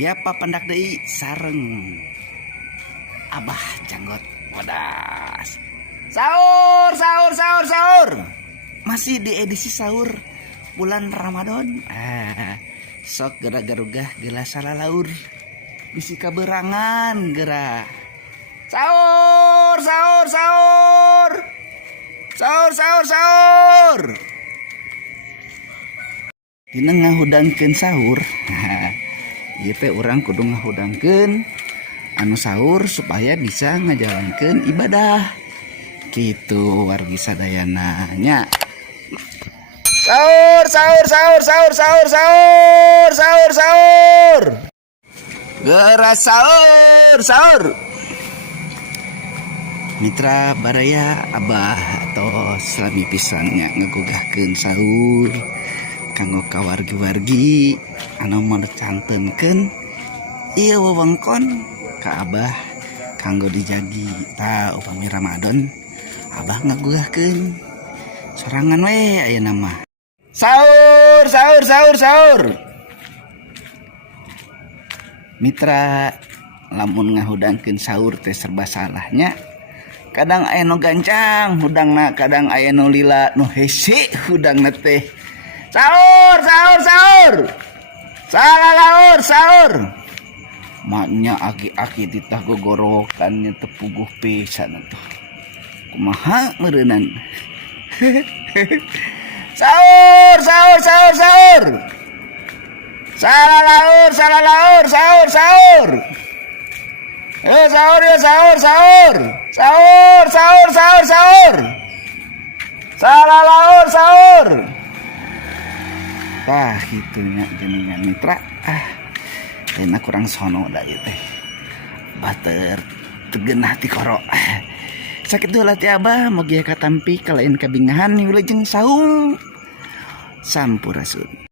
Ya papandak deui sareng Abah Janggot Wadas. Sahur, sahur, sahur, sahur. Masih di edisi sahur bulan Ramadan. Sok gerak garugah gelas salalaur. Bisi kaberangan gerah. Sahur, sahur, sahur. Sahur, sahur, sahur. Dina ngahudangkeun sahur. Ieu teh urang kudu ngahudangkeun anu sahur supaya bisa ngajalankeun ibadah. Gitu wargi sadayana nya. Sahur, sahur, sahur, sahur, sahur, sahur, sahur, sahur. Geura sahur, sahur. Mitra baraya Abah atau salami pisannya ngagugahkeun sahur kanggo kawargi-wargi anu mecantenkeun ieu wewengkon ka Abah kanggo dijagi ta upami Ramadan. Abah ngagugahkeun sorangan we ayeuna mah. Sahur, sahur, sahur, sahur. Mitra lamun ngahudangkeun sahur teh serba salahnya. Kadang aya nu gancang hudangna, kadang aya nu lila nu hese hudangna teh. Sahur, sahur, sahur. Salalaur, sahur. Maknya aki-aki titah gogorokan nya teu puguh pisan atuh. Kumaha meureunnan? Sahur, sahur, sahur, sahur. Salalaur, salalaur, sahur, sahur. Sahur ya sahur, sahur. Sahur, sahur, sahur, sahur. Salalaur, sahur. Tah kitu nya geuningan mitra. Enak kurang sono da ieu teh. Bater tegeunah ti koro. Sakit heula ti Abah mogi katampi ka lain kabingahan wilujeng saung. Sampurasun.